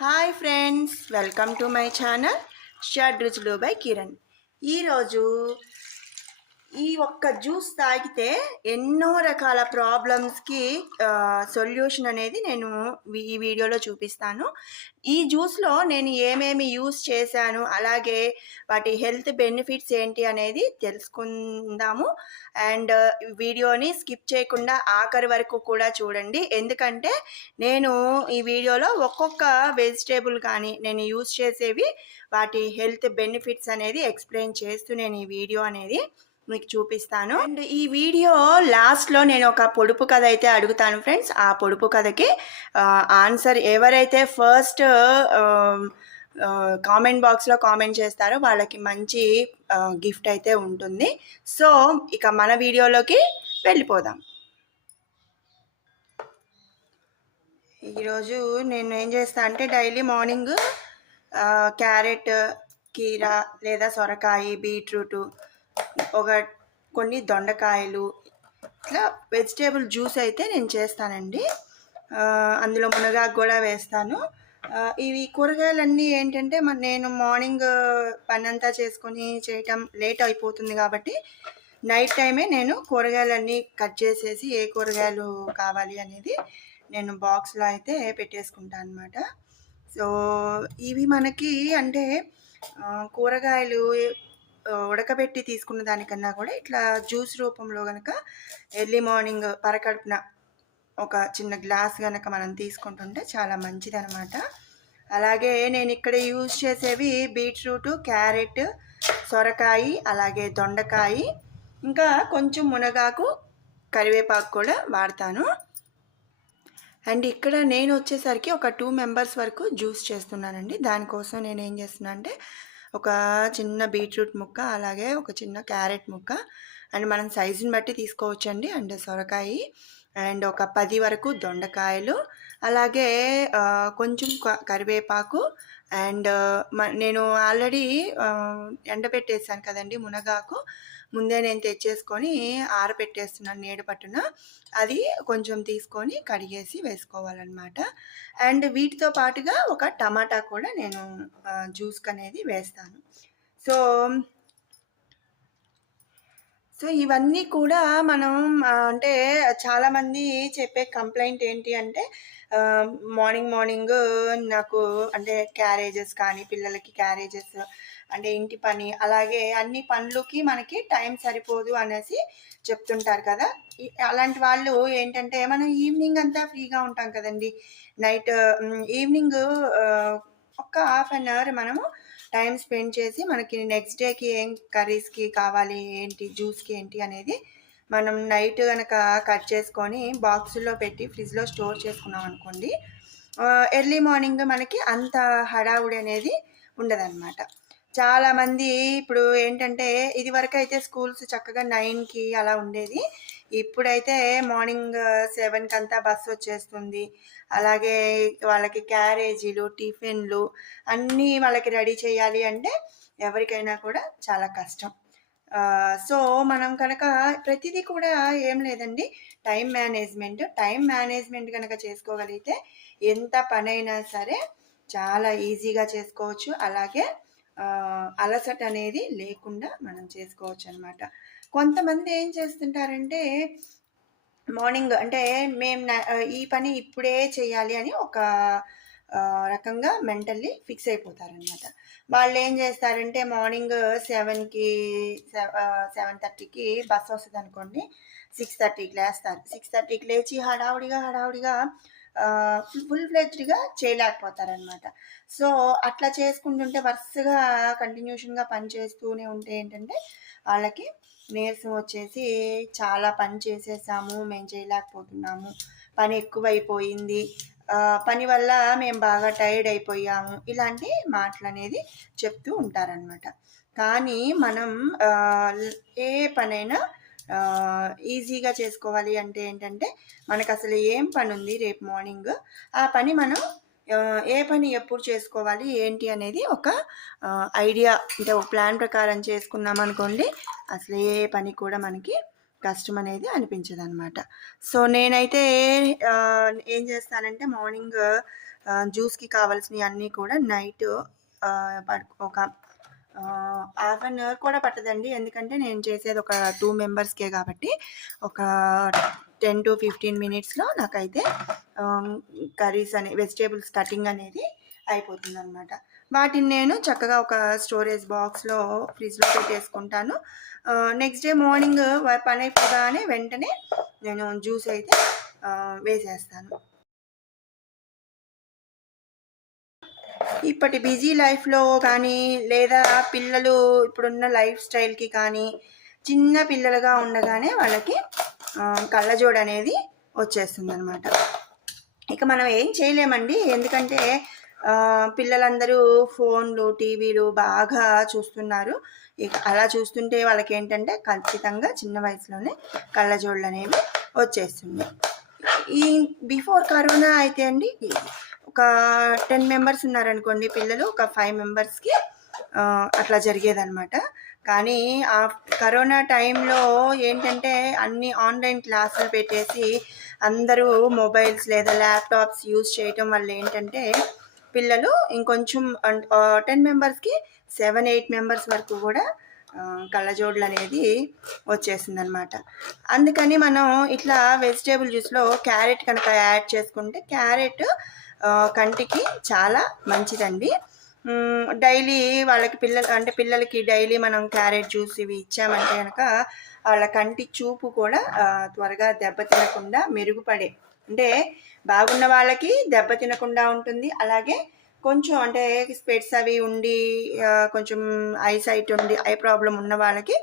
Hi friends, welcome to my channel Shad Ruchulu by Kiran. ఈరోజు ఈ ఒక్క జ్యూస్ తాగితే ఎన్నో రకాల ప్రాబ్లమ్స్కి సొల్యూషన్ అనేది నేను ఈ వీడియోలో చూపిస్తాను. ఈ జ్యూస్లో నేను ఏమేమి యూస్ చేశాను, అలాగే వాటి హెల్త్ బెనిఫిట్స్ ఏంటి అనేది తెలుసుకుందాము. అండ్ వీడియోని స్కిప్ చేయకుండా ఆఖరి వరకు కూడా చూడండి, ఎందుకంటే నేను ఈ వీడియోలో ఒక్కొక్క వెజిటేబుల్ కానీ నేను యూస్ చేసేవి వాటి హెల్త్ బెనిఫిట్స్ అనేది ఎక్స్ప్లెయిన్ చేస్తూ నేను ఈ వీడియో అనేది మీకు చూపిస్తాను. అండ్ ఈ వీడియో లాస్ట్లో నేను ఒక పొడుపు కథ అయితే అడుగుతాను ఫ్రెండ్స్. ఆ పొడుపు కథకి ఆన్సర్ ఎవరైతే ఫస్ట్ కామెంట్ బాక్స్లో కామెంట్ చేస్తారో వాళ్ళకి మంచి గిఫ్ట్ అయితే ఉంటుంది. సో ఇక మన వీడియోలోకి వెళ్ళిపోదాం. ఈరోజు నేను ఏం చేస్తాను అంటే డైలీ మార్నింగ్ క్యారెట్, కీరా లేదా సొరకాయ, బీట్రూటు, కొన్ని దొండకాయలు, ఇట్లా వెజిటేబుల్ జ్యూస్ అయితే నేను చేస్తానండి. అందులో మునగాకు కూడా వేస్తాను. ఇవి కూరగాయలన్నీ ఏంటంటే నేను మార్నింగ్ పని అంతా చేసుకొని చేయటం లేట్ అయిపోతుంది కాబట్టి నైట్ టైమే నేను కూరగాయలన్నీ కట్ చేసేసి ఏ కూరగాయలు కావాలి అనేది నేను బాక్స్లో అయితే పెట్టేసుకుంటాను అనమాట. సో ఇవి మనకి అంటే కూరగాయలు ఉడకబెట్టి తీసుకున్న దానికన్నా కూడా ఇట్లా జ్యూస్ రూపంలో కనుక ఎర్లీ మార్నింగ్ పరకడుపున ఒక చిన్న గ్లాస్ కనుక మనం తీసుకుంటుంటే చాలా మంచిదనమాట. అలాగే నేను ఇక్కడ యూజ్ చేసేవి బీట్రూటు, క్యారెట్, సొరకాయ, అలాగే దొండకాయ, ఇంకా కొంచెం మునగాకు, కరివేపాకు కూడా వాడతాను. అండ్ ఇక్కడ నేను వచ్చేసరికి ఒక 2 మెంబర్స్ వరకు జ్యూస్ చేస్తున్నానండి. దానికోసం నేను ఏం చేస్తున్నా అంటే ఒక చిన్న బీట్రూట్ ముక్క, అలాగే ఒక చిన్న క్యారెట్ ముక్క, అండ్ మనం సైజుని బట్టి తీసుకోవచ్చండి. అండ్ సొరకాయ, అండ్ ఒక 10 వరకు దొండకాయలు, అలాగే కొంచెం కరివేపాకు, అండ్ నేను ఆల్రెడీ ఎండబెట్టేసాను కదండి మునగాకు, ముందే నేను తెచ్చేసుకొని ఆరబెట్టేస్తున్నాను నీడ పట్టున. అది కొంచెం తీసుకొని కడిగేసి వేసుకోవాలన్నమాట. అండ్ వీటితో పాటుగా ఒక టమాటా కూడా నేను జ్యూస్కి అనేది వేస్తాను. సో ఇవన్నీ కూడా మనం అంటే చాలామంది చెప్పే కంప్లైంట్ ఏంటి అంటే మార్నింగ్ నాకు అంటే క్యారేజెస్ కానీ, పిల్లలకి క్యారేజెస్ అంటే ఇంటి పని, అలాగే అన్ని పనులకి మనకి టైం సరిపోదు అనేసి చెప్తుంటారు కదా. అలాంటి వాళ్ళు ఏంటంటే మనం ఈవినింగ్ అంతా ఫ్రీగా ఉంటాం కదండి. నైట్ ఈవినింగ్ ఒక హాఫ్ అన్ అవర్ మనము టైం స్పెండ్ చేసి మనకి నెక్స్ట్ డేకి ఏం కర్రీస్కి కావాలి, ఏంటి జ్యూస్కి ఏంటి అనేది మనం నైట్ కనుక కట్ చేసుకొని బాక్సుల్లో పెట్టి ఫ్రిడ్జ్లో స్టోర్ చేసుకున్నాం అనుకోండి, ఎర్లీ మార్నింగ్ మనకి అంత హడావుడి అనేది ఉండదన్నమాట. చాలామంది ఇప్పుడు ఏంటంటే ఇది వరకు అయితే స్కూల్స్ చక్కగా 9కి అలా ఉండేది. ఇప్పుడైతే మార్నింగ్ 7కి అంతా బస్సు వచ్చేస్తుంది. అలాగే వాళ్ళకి క్యారేజీలు, టిఫిన్లు అన్నీ వాళ్ళకి రెడీ చేయాలి అంటే ఎవరికైనా కూడా చాలా కష్టం. సో మనం కనుక ప్రతిదీ కూడా ఏం లేదండి, టైం మేనేజ్మెంట్ కనుక చేసుకోగలిగితే ఎంత పనైనా సరే చాలా ఈజీగా చేసుకోవచ్చు. అలాగే అలసట అనేది లేకుండా మనం చేసుకోవచ్చు అనమాట. కొంతమంది ఏం చేస్తుంటారంటే మార్నింగ్ అంటే మేము ఈ పని ఇప్పుడే చేయాలి అని ఒక రకంగా మెంటల్లీ ఫిక్స్ అయిపోతారనమాట. వాళ్ళు ఏం చేస్తారంటే మార్నింగ్ 7:30కి బస్సు వస్తుంది అనుకోండి, 6:30కి లేస్తారు. 6:30కి లేచి హడావుడిగా ఫుల్ ఫ్లెడ్జ్డ్గా చేయలేకపోతారనమాట. సో అట్లా చేసుకుంటుంటే వరుసగా కంటిన్యూషన్గా పని చేస్తూనే ఉంటే ఏంటంటే వాళ్ళకి నీరసం వచ్చేసి చాలా పని చేసేసాము, మేము చేయలేకపోతున్నాము, పని ఎక్కువైపోయింది, పని వల్ల మేము బాగా టైర్డ్ అయిపోయాము, ఇలాంటి మాటలు అనేది చెప్తూ ఉంటారనమాట. కానీ మనం ఏ పనైనా ఈజీగా చేసుకోవాలి అంటే ఏంటంటే మనకు అసలు ఏం పని ఉంది రేపు మార్నింగ్, ఆ పని మనం ఏ పని ఎప్పుడు చేసుకోవాలి ఏంటి అనేది ఒక ఐడియా అంటే ఒక ప్లాన్ ప్రకారం చేసుకున్నాం అనుకోండి, అసలు ఏ పని కూడా మనకి కష్టం అనేది అనిపించదు అనమాట. సో నేనైతే ఏం చేస్తానంటే మార్నింగ్ జ్యూస్‌కి కావాల్సినవి అన్నీ కూడా నైట్ ఒక హాఫ్ అన్ అవర్ కూడా పట్టదండి. ఎందుకంటే నేను చేసేది ఒక 2 మెంబర్స్‌కే కాబట్టి ఒక 10-15 మినిట్స్‌లో నాకైతే కర్రీస్ వెజిటేబుల్స్ కటింగ్ అనేది అయిపోతుందనమాట. వాటిని నేను చక్కగా ఒక స్టోరేజ్ బాక్స్‌లో ఫ్రిడ్జ్‌లో పెట్టేసుకుంటాను. నెక్స్ట్ డే మార్నింగ్ పని అయిపోగానే వెంటనే నేను జ్యూస్ అయితే వేసేస్తాను. ఇప్పటి బిజీ లైఫ్‌లో కానీ, లేదా పిల్లలు ఇప్పుడున్న లైఫ్ స్టైల్‌కి కానీ, చిన్న పిల్లలుగా ఉండగానే వాళ్ళకి కళ్ళజోడు అనేది వచ్చేస్తుందనమాట. ఇక మనం ఏం చేయలేమండి. ఎందుకంటే పిల్లలందరూ ఫోన్లు, టీవీలు బాగా చూస్తున్నారు. ఇక అలా చూస్తుంటే వాళ్ళకేంటంటే ఖచ్చితంగా చిన్న వయసులోనే కళ్ళజోళ్ళు అనేవి వచ్చేస్తున్నాయి. ఈ బిఫోర్ కరోనా అయితే అండి ఒక 10 మెంబర్స్ ఉన్నారనుకోండి పిల్లలు, ఒక 5 మెంబర్స్‌కి అట్లా జరిగేదనమాట. కానీ ఆ కరోనా టైంలో ఏంటంటే అన్ని ఆన్లైన్ క్లాసులు పెట్టేసి అందరూ మొబైల్స్ లేదా ల్యాప్టాప్స్ యూజ్ చేయటం వల్ల ఏంటంటే పిల్లలు ఇంకొంచెం 10 మెంబర్స్‌కి 7-8 మెంబర్స్ వరకు కూడా కళ్ళజోడులు అనేది వచ్చేసిందనమాట. అందుకని మనం ఇట్లా వెజిటేబుల్ జ్యూస్లో క్యారెట్ కనుక యాడ్ చేసుకుంటే క్యారెట్ కంటికి చాలా మంచిదండి. డైలీ వాళ్ళకి పిల్లలకి డైలీ మనం క్యారెట్ జ్యూస్ ఇవి ఇచ్చామంటే కనుక వాళ్ళ కంటి చూపు కూడా త్వరగా దెబ్బతినకుండా మెరుగుపడే, అంటే బాగున్న వాళ్ళకి దెబ్బతినకుండా ఉంటుంది. అలాగే కొంచెం అంటే స్పెట్స్ అవి ఉండి కొంచెం ఐసైట్ ఉండి ఐ ప్రాబ్లం ఉన్న వాళ్ళకి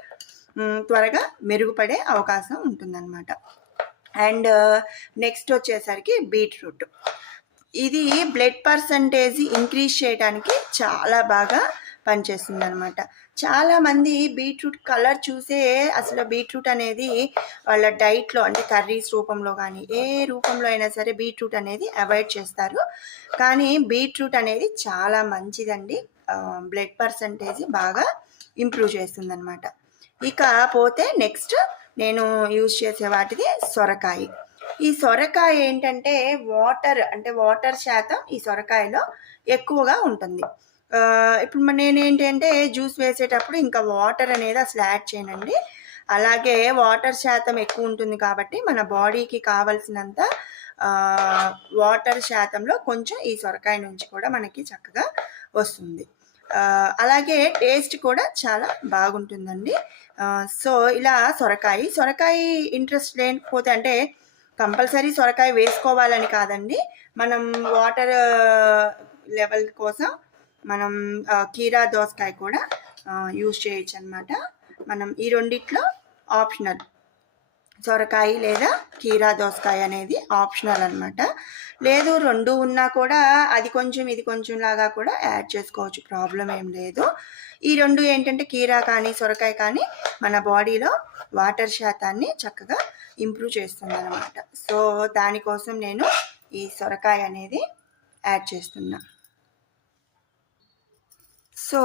త్వరగా మెరుగుపడే అవకాశం ఉంటుందన్నమాట. అండ్ నెక్స్ట్ వచ్చేసరికి బీట్రూట్. ఇది బ్లడ్ పర్సంటేజ్ ఇంక్రీజ్ చేయడానికి చాలా బాగా పనిచేస్తుంది అనమాట. చాలామంది బీట్రూట్ కలర్ చూసే అసలు బీట్రూట్ అనేది వాళ్ళ డైట్లో అంటే కర్రీస్ రూపంలో కానీ ఏ రూపంలో అయినా సరే బీట్రూట్ అనేది అవాయిడ్ చేస్తారు. కానీ బీట్రూట్ అనేది చాలా మంచిదండి. బ్లడ్ పర్సంటేజ్ బాగా ఇంప్రూవ్ చేస్తుంది అనమాట. ఇక పోతే నెక్స్ట్ నేను యూజ్ చేసే వాటిది సొరకాయ. ఈ సొరకాయ ఏంటంటే వాటర్ శాతం ఈ సొరకాయలో ఎక్కువగా ఉంటుంది. ఇప్పుడు నేనేంటంటే జ్యూస్ వేసేటప్పుడు ఇంకా వాటర్ అనేది అసలు యాడ్ చేయనండి. అలాగే వాటర్ శాతం ఎక్కువ ఉంటుంది కాబట్టి మన బాడీకి కావలసినంత వాటర్ శాతంలో కొంచెం ఈ సొరకాయ నుంచి కూడా మనకి చక్కగా వస్తుంది. అలాగే టేస్ట్ కూడా చాలా బాగుంటుందండి. సో ఇలా సొరకాయ ఇంట్రెస్ట్ లేకపోతే అంటే కంపల్సరీ సొరకాయ వేసుకోవాలని కాదండి. మనం వాటర్ లెవెల్ కోసం మనం కీరా దోసకాయ కూడా యూజ్ చేయొచ్చు అనమాట. మనం ఈ రెండిట్లో ఆప్షనల్, సొరకాయ లేదా కీరా దోసకాయ అనేది ఆప్షనల్ అనమాట. లేదు రెండు ఉన్నా కూడా అది కొంచెం ఇది కొంచెం లాగా కూడా యాడ్ చేసుకోవచ్చు, ప్రాబ్లం ఏం లేదు. ఈ రెండు ఏంటంటే కీరా కానీ సొరకాయ కానీ మన బాడీలో వాటర్ శాతాన్ని చక్కగా ఇంప్రూవ్ చేస్తుంది అనమాట. సో దానికోసం నేను ఈ సొరకాయ అనేది యాడ్ చేస్తున్నా. సో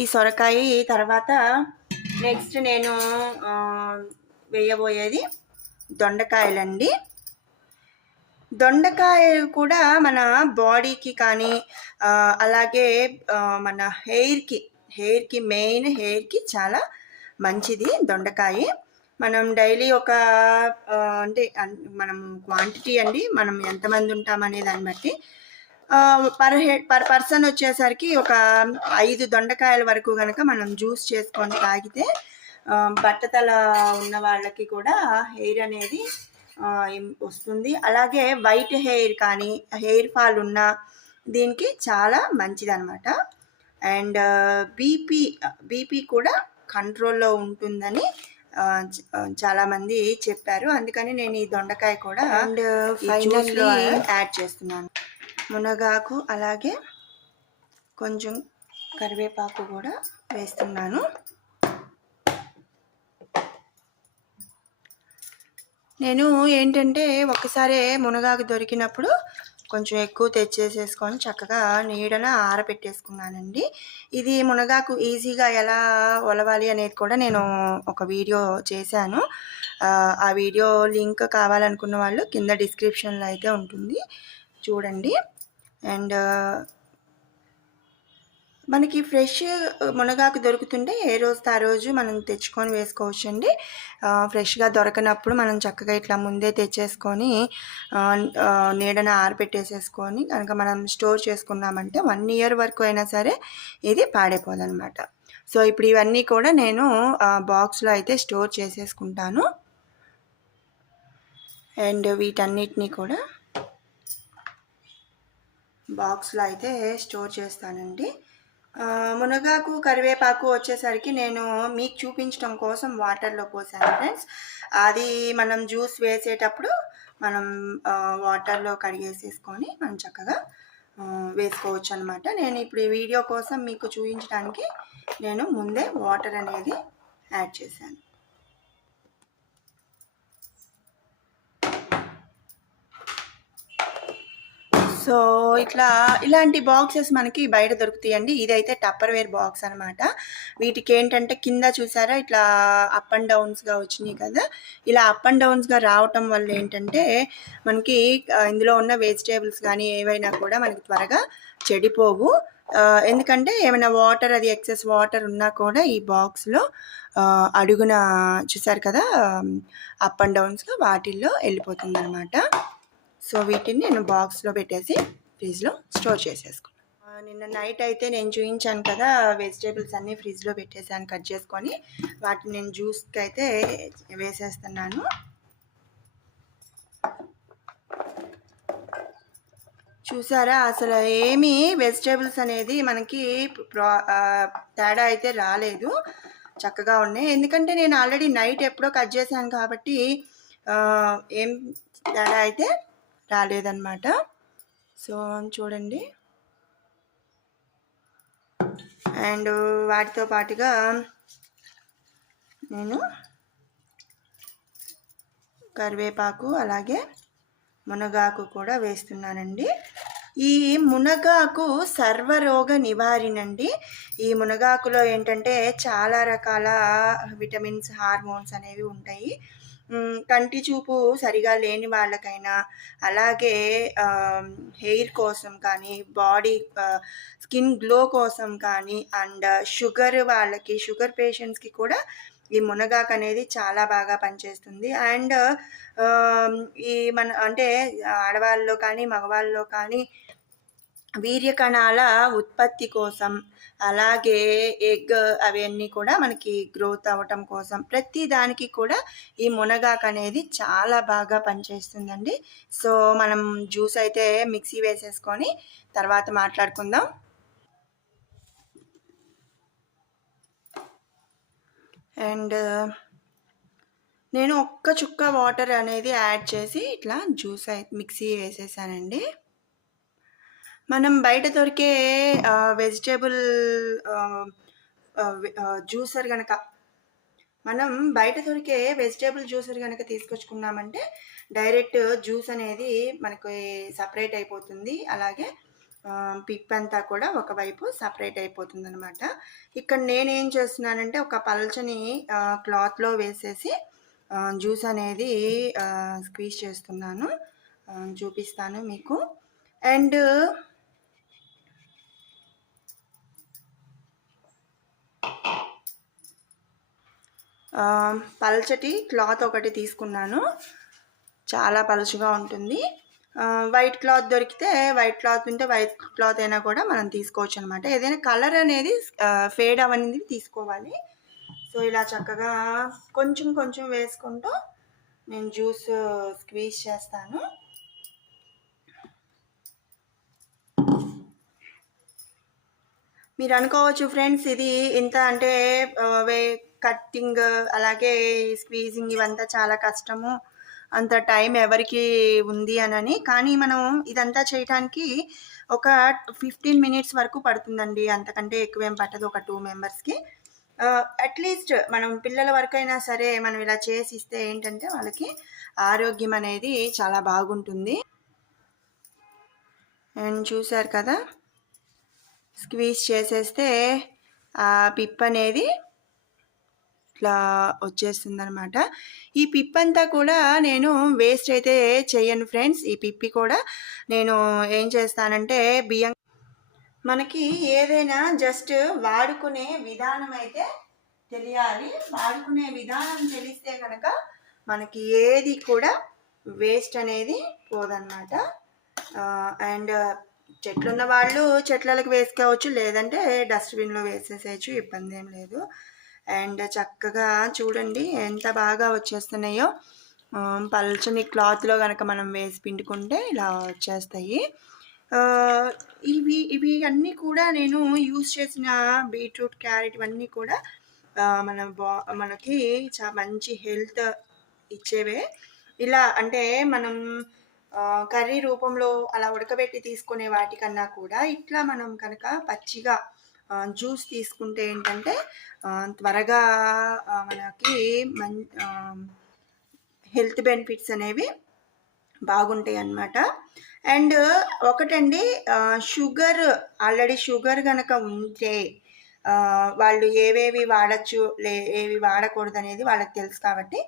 ఈ సొరకాయ తర్వాత నెక్స్ట్ నేను వేయబోయేది దొండకాయలండి. దొండకాయలు కూడా మన బాడీకి కానీ అలాగే మన హెయిర్కి మెయిన్ హెయిర్కి చాలా మంచిది దొండకాయ. మనం డైలీ ఒక అంటే మనం క్వాంటిటీ అండి, మనం ఎంతమంది ఉంటామనే దాన్ని బట్టి పర్ పర్సన్ వచ్చేసరికి ఒక 5 దొండకాయల వరకు కనుక మనం జ్యూస్ చేసుకొని తాగితే బట్టతల ఉన్న వాళ్ళకి కూడా హెయిర్ అనేది వస్తుంది. అలాగే వైట్ హెయిర్ కానీ హెయిర్ ఫాల్ ఉన్న దీనికి చాలా మంచిదన్నమాట. అండ్ బీపీ కూడా కంట్రోల్లో ఉంటుందని చాలామంది చెప్పారు. అందుకని నేను ఈ దొండకాయ కూడా అండ్ ఫైనల్లీ యాడ్ చేస్తున్నాను. మునగాకు అలాగే కొంచెం కరివేపాకు కూడా వేస్తున్నాను. నేను ఏంటంటే ఒక్కసారే మునగాకు దొరికినప్పుడు కొంచెం ఎక్కువ తెచ్చేసేసుకొని చక్కగా నీడన ఆరబెట్టేసుకున్నానండి. ఇది మునగాకు ఈజీగా ఎలా ఒలవాలి అనేది కూడా నేను ఒక వీడియో చేశాను. ఆ వీడియో లింక్ కావాలనుకున్న వాళ్ళు కింద డిస్క్రిప్షన్లో అయితే ఉంటుంది, చూడండి. అండ్ మనకి ఫ్రెష్ మునగాకు దొరుకుతుంటే ఏ రోజుతో ఆ రోజు మనం తెచ్చుకొని వేసుకోవచ్చండి. ఫ్రెష్‌గా దొరకనప్పుడు మనం చక్కగా ఇట్లా ముందే తెచ్చేసుకొని నీడన ఆరబెట్టేసేసుకొని కనుక మనం స్టోర్ చేసుకున్నామంటే 1 ఇయర్ వరకు అయినా సరే ఇది పాడైపోదనమాట. సో, ఇప్పుడు ఇవన్నీ కూడా నేను బాక్స్‌లో అయితే స్టోర్ చేసేసుకుంటాను. అండ్ వీటన్నిటిని కూడా బాక్స్‌లో అయితే స్టోర్ చేస్తానండి. మునగాకు, కరివేపాకు వచ్చేసరికి నేను మీకు చూపించడం కోసం వాటర్‌లో పోసాను ఫ్రెండ్స్. అది మనం జ్యూస్ వేసేటప్పుడు మనం వాటర్‌లో కడిగేసేసుకొని మనం చక్కగా వేసుకోవచ్చనమాట. నేను ఇప్పుడు ఈ వీడియో కోసం మీకు చూపించడానికి నేను ముందే వాటర్ అనేది యాడ్ చేశాను. సో, ఇలాంటి బాక్సెస్ మనకి బయట దొరుకుతాయండి. ఇదైతే టప్పర్‌వేర్ బాక్స్ అనమాట. వీటికేంటంటే కింద చూసారా ఇట్లా అప్ అండ్ డౌన్స్‌గా వచ్చినియి కదా! ఇలా అప్ అండ్ డౌన్స్‌గా రావటం వల్ల ఏంటంటే మనకి ఇందులో ఉన్న వెజిటబుల్స్ గానీ ఏవైనా కూడా మనకి త్వరగా చెడిపోవు. ఎందుకంటే ఏమైనా వాటర్ అది ఎక్సెస్ వాటర్ ఉన్నా కూడా ఈ బాక్స్‌లో అడుగున చూసారు కదా! అప్ అండ్ డౌన్స్‌గా వాటిల్లో ఎళ్ళిపోతుందనమాట. సో, వీటిని నేను బాక్స్‌లో పెట్టేసి ఫ్రిడ్జ్‌లో స్టోర్ చేసేసుకున్నాను. నిన్న నైట్ అయితే నేను చూయించాను కదా! వెజిటబుల్స్ అన్నీ ఫ్రిడ్జ్‌లో పెట్టేసాను కట్ చేసుకొని. వాటిని నేను జ్యూస్‌కి అయితే వేసేస్తున్నాను. చూసారా అసలు ఏమీ వెజిటబుల్స్ అనేది మనకి తేడా అయితే రాలేదు. చక్కగా ఉన్నాయి. ఎందుకంటే నేను ఆల్రెడీ నైట్ ఎప్పుడో కట్ చేశాను కాబట్టి ఏం తేడా అయితే రాలేదన్నమాట. సో, చూడండి. అండ్ వాటితో పాటుగా నేను కరివేపాకు అలాగే మునగాకు కూడా వేస్తున్నానండి. ఈ మునగాకు సర్వరోగ నివారిణండి. ఈ మునగాకులో ఏంటంటే చాలా రకాల విటమిన్స్, హార్మోన్స్ అనేవి ఉంటాయి. కంటి చూపు సరిగా లేని వాళ్ళకైనా అలాగే హెయిర్ కోసం కానీ బాడీ స్కిన్ గ్లో కోసం కానీ అండ్ షుగర్ వాళ్ళకి షుగర్ పేషెంట్స్కి కూడా ఈ మునగాకు అనేది చాలా బాగా పనిచేస్తుంది. అండ్ ఈ మన అంటే ఆడవాళ్ళలో కానీ మగవాళ్ళలో కానీ వీర్య కణాల ఉత్పత్తి కోసం అలాగే ఎగ్ అవన్నీ కూడా మనకి గ్రోత్ అవ్వటం కోసం ప్రతి దానికి కూడా ఈ మునగాకు అనేది చాలా బాగా పనిచేస్తుందండి. సో, మనం జ్యూస్ అయితే మిక్సీ వేసేసుకొని తర్వాత మాట్లాడుకుందాం. అండ్ నేను ఒక్క చుక్క వాటర్ అనేది యాడ్ చేసి ఇట్లా జ్యూస్ మిక్సీ వేసేసానండి. మనం బయట దొరికే వెజిటేబుల్ జ్యూసర్ గనక మనం బయట దొరికే వెజిటేబుల్ జ్యూసర్ కనుక తీసుకొచ్చుకున్నామంటే డైరెక్ట్ జ్యూస్ అనేది మనకి సపరేట్ అయిపోతుంది. అలాగే పిప్ అంతా కూడా ఒకవైపు సపరేట్ అయిపోతుంది అనమాట. ఇక్కడ నేనేం చేస్తున్నానంటే ఒక పల్చని క్లాత్లో వేసేసి జ్యూస్ అనేది స్క్వీజ్ చేస్తున్నాను. చూపిస్తాను మీకు. అండ్ పల్చటి క్లాత్ ఒకటి తీసుకున్నాను. చాలా పలుచగా ఉంటుంది. వైట్ క్లాత్ దొరికితే వైట్ క్లాత్ ఉంటే వైట్ క్లాత్ అయినా కూడా మనం తీసుకోవచ్చు అనమాట. ఏదైనా కలర్ అనేది ఫేడ్ అవనిది తీసుకోవాలి. సో, ఇలా చక్కగా కొంచెం కొంచెం వేసుకుంటూ నేను జ్యూస్ స్క్వీజ్ చేస్తాను. మీరు అనుకోవచ్చు ఫ్రెండ్స్ ఇది ఇంత అంటే కట్టింగ్ అలాగే స్క్వీజింగ్ ఇవంతా చాలా కష్టము, అంత టైం ఎవరికి ఉంది అనని. కానీ మనం ఇదంతా చేయడానికి ఒక 15 మినిట్స్ వరకు పడుతుందండి. అంతకంటే ఎక్కువేం పట్టదు ఒక 2 మెంబర్స్కి. అట్లీస్ట్ మనం పిల్లల వరకైనా సరే మనం ఇలా చేసి ఇస్తే ఏంటంటే వాళ్ళకి ఆరోగ్యం అనేది చాలా బాగుంటుంది. అండ్ చూసారు కదా, స్క్వీజ్ చేసేస్తే ఆ పిప్ అనేది ఇట్లా వచ్చేస్తుందనమాట. ఈ పిప్పంతా కూడా నేను వేస్ట్ అయితే చేయను ఫ్రెండ్స్. ఈ పిప్పి కూడా నేను ఏం చేస్తానంటే మనకి ఏదైనా జస్ట్ వాడుకునే విధానం అయితే తెలియాలి. వాడుకునే విధానం తెలిస్తే కనుక మనకి ఏది కూడా వేస్ట్ అనేది పోదన్నమాట. అండ్ చెట్లున్న వాళ్ళు చెట్లకి వేసుకోవచ్చు, లేదంటే డస్ట్బిన్లో వేసేసేయచ్చు, ఇబ్బంది ఏం లేదు. అండ్ చక్కగా చూడండి ఎంత బాగా వచ్చేస్తున్నాయో. పల్చని క్లాత్లో కనుక మనం వేసి పిండుకుంటే ఇలా వచ్చేస్తాయి. ఇవి అన్నీ కూడా నేను యూజ్ చేసిన బీట్రూట్, క్యారెట్ ఇవన్నీ కూడా మనకి మంచి హెల్త్ ఇచ్చేవే. ఇలా అంటే మనం కర్రీ రూపంలో అలా ఉడకబెట్టి తీసుకునే వాటికన్నా కూడా ఇట్లా మనం కనుక పచ్చిగా జ్యూస్ తీసుకుంటే ఏంటంటే త్వరగా మనకి హెల్త్ బెనిఫిట్స్ అనేవి బాగుంటాయి అన్నమాట. అండ్ ఒకటండి, షుగర్ ఆల్రెడీ షుగర్ కనుక ఉంటే వాళ్ళు ఏవేవి వాడచ్చు, ఏవి వాడకూడదు అనేది వాళ్ళకి తెలుసు కాబట్టి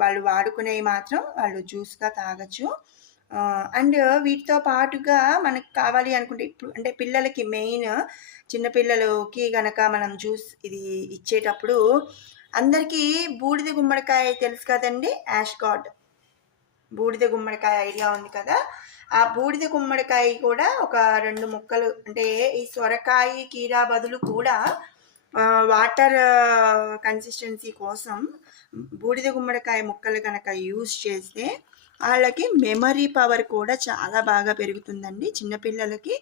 వాళ్ళు వాడుకునేవి మాత్రం వాళ్ళు జ్యూస్గా తాగచ్చు. అండ్ వీటితో పాటుగా మనకు కావాలి అనుకుంటే ఇప్పుడు అంటే పిల్లలకి మెయిన్ చిన్నపిల్లలకి కనుక మనం జ్యూస్ ఇది ఇచ్చేటప్పుడు అందరికీ బూడిద గుమ్మడికాయ తెలుసు కదండి, యాష్ గార్డ్ బూడిద గుమ్మడికాయ ఐడియా ఉంది కదా. ఆ బూడిద గుమ్మడికాయ కూడా ఒక 2 ముక్కలు, అంటే ఈ సొరకాయ కీరా బదులు కూడా వాటర్ కన్సిస్టెన్సీ కోసం బూడిద గుమ్మడికాయ ముక్కలు కనుక యూజ్ చేస్తే వాళ్ళకి మెమరీ పవర్ కూడా చాలా బాగా పెరుగుతుందండి. చిన్నపిల్లలకి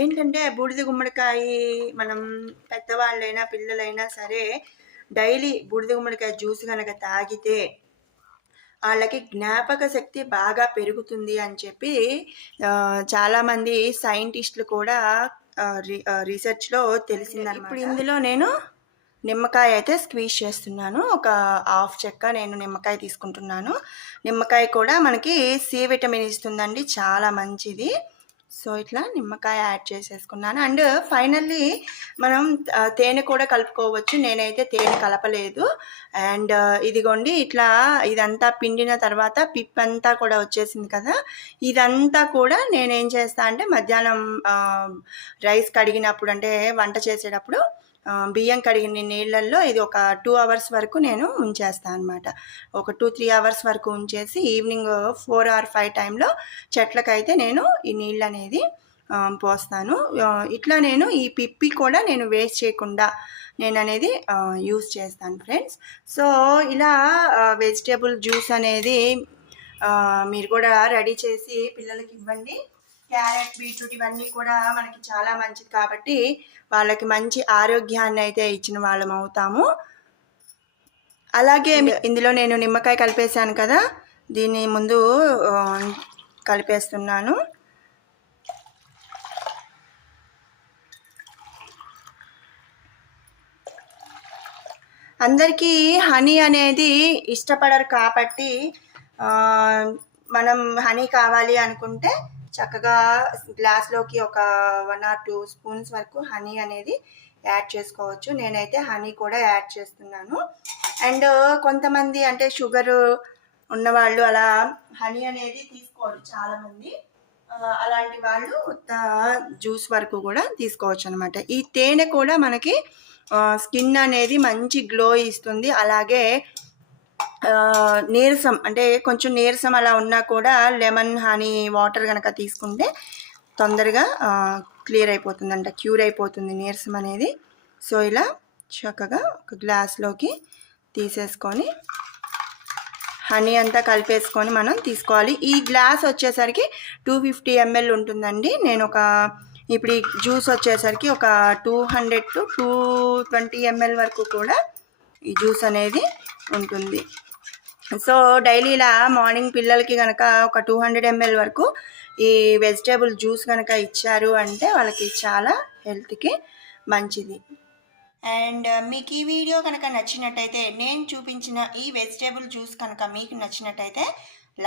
ఏంటంటే బూడిద గుమ్మడికాయ మనం పెద్దవాళ్ళైనా పిల్లలైనా సరే డైలీ బూడిద గుమ్మడికాయ జ్యూస్ కనుక తాగితే వాళ్ళకి జ్ఞాపక శక్తి బాగా పెరుగుతుంది అని చెప్పి చాలామంది సైంటిస్టులు కూడా రీసెర్చ్లో తెలిసిందన్నమాట. ఇప్పుడు ఇందులో నేను నిమ్మకాయ అయితే స్క్వీజ్ చేస్తున్నాను. ఒక హాఫ్ చెక్క నేను నిమ్మకాయ తీసుకుంటున్నాను. నిమ్మకాయ కూడా మనకి సి విటమిన్ ఇస్తుందండి, చాలా మంచిది. సో ఇట్లా నిమ్మకాయ యాడ్ చేసేసుకున్నాను. అండ్ ఫైనల్లీ మనం తేనె కూడా కలుపుకోవచ్చు. నేనైతే తేనె కలపలేదు. అండ్ ఇదిగోండి ఇట్లా ఇదంతా పిండిన తర్వాత పిప్పంతా కూడా వచ్చేసింది కదా. ఇదంతా కూడా నేనేం చేస్తా అంటే మధ్యాహ్నం రైస్ కడిగినప్పుడు, అంటే వంట చేసేటప్పుడు బియ్యం కడిగిన నీళ్ళల్లో ఇది ఒక 2 అవర్స్ వరకు నేను ఉంచేస్తాను అనమాట. ఒక 2-3 అవర్స్ వరకు ఉంచేసి ఈవినింగ్ 4 or 5 టైంలో చెట్లకైతే నేను ఈ నీళ్ళు అనేది పోస్తాను. ఇట్లా నేను ఈ పిప్పి కూడా నేను వేస్ట్ చేయకుండా నేను అనేది యూస్ చేస్తాను ఫ్రెండ్స్. సో ఇలా వెజిటేబుల్ జ్యూస్ అనేది మీరు కూడా రెడీ చేసి పిల్లలకి ఇవ్వండి. క్యారెట్, బీట్రూట్ ఇవన్నీ కూడా మనకి చాలా మంచిది కాబట్టి వాళ్ళకి మంచి ఆరోగ్యాన్ని అయితే ఇచ్చిన వాళ్ళం అవుతాము. అలాగే ఇందులో నేను నిమ్మకాయ కలిపేశాను కదా, దీన్ని ముందు కలిపేస్తున్నాను. అందరికీ హనీ అనేది ఇష్టపడరు కాబట్టి మనం హనీ కావాలి అనుకుంటే చక్కగా గ్లాస్లోకి ఒక 1 or 2 స్పూన్స్ వరకు హనీ అనేది యాడ్ చేసుకోవచ్చు. నేనైతే హనీ కూడా యాడ్ చేస్తున్నాను. అండ్ కొంతమంది అంటే షుగర్ ఉన్నవాళ్ళు అలా హనీ అనేది తీసుకోరు చాలామంది. అలాంటి వాళ్ళు జ్యూస్ వరకు కూడా తీసుకోవచ్చు అనమాట. ఈ తేనె కూడా మనకి స్కిన్ అనేది మంచి గ్లో ఇస్తుంది. అలాగే నీరసం, అంటే కొంచెం నీరసం అలా ఉన్నా కూడా లెమన్ హనీ వాటర్ కనుక తీసుకుంటే తొందరగా క్లియర్ అయిపోతుందంట, క్యూర్ అయిపోతుంది నీరసం అనేది. సో ఇలా చక్కగా ఒక గ్లాస్లోకి తీసేసుకొని హనీ అంతా కలిపేసుకొని మనం తీసుకోవాలి. ఈ గ్లాస్ వచ్చేసరికి 250 ml ఉంటుందండి. నేను ఇప్పుడు ఈ జ్యూస్ వచ్చేసరికి ఒక 200 to 220 ml వరకు కూడా ఈ జ్యూస్ అనేది ఉంటుంది. సో డైలీ ఇలా మార్నింగ్ పిల్లలకి కనుక ఒక 200 ml వరకు ఈ వెజిటేబుల్ జ్యూస్ కనుక ఇచ్చారు అంటే వాళ్ళకి చాలా హెల్త్కి మంచిది. అండ్ మీకు ఈ వీడియో కనుక నచ్చినట్టయితే, నేను చూపించిన ఈ వెజిటేబుల్ జ్యూస్ కనుక మీకు నచ్చినట్టయితే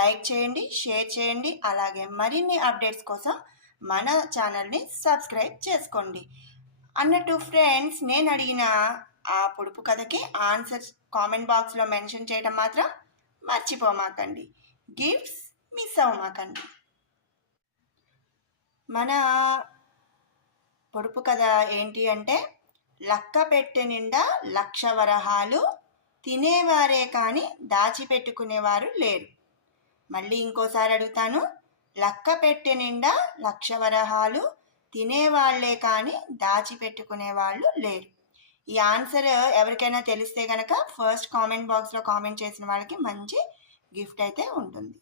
లైక్ చేయండి, షేర్ చేయండి. అలాగే మరిన్ని అప్డేట్స్ కోసం మన ఛానల్ని సబ్స్క్రైబ్ చేసుకోండి. అన్నట్టు ఫ్రెండ్స్, నేను అడిగిన ఆ పొడుపు కథకి ఆన్సర్ కామెంట్ బాక్స్లో మెన్షన్ చేయడం మాత్రం మర్చిపోమాకండి. Gifts miss అవ్వమాకండి. మన పొడుపు కథ ఏంటి అంటే, లక్క పెట్టె నిండా లక్ష వరహాలు, తినేవారే కానీ దాచిపెట్టుకునేవారు లేరు. మళ్ళీ ఇంకోసారి అడుగుతాను. లక్క పెట్టె నిండా లక్ష వరహాలు, తినేవాళ్లే కానీ దాచిపెట్టుకునే వాళ్ళు లేరు. ఈ ఆన్సర్ ఎవరికైనా తెలిస్తే కనుక ఫస్ట్ కామెంట్ బాక్స్లో కామెంట్ చేసిన వాళ్ళకి మంచి గిఫ్ట్ అయితే ఉంటుంది.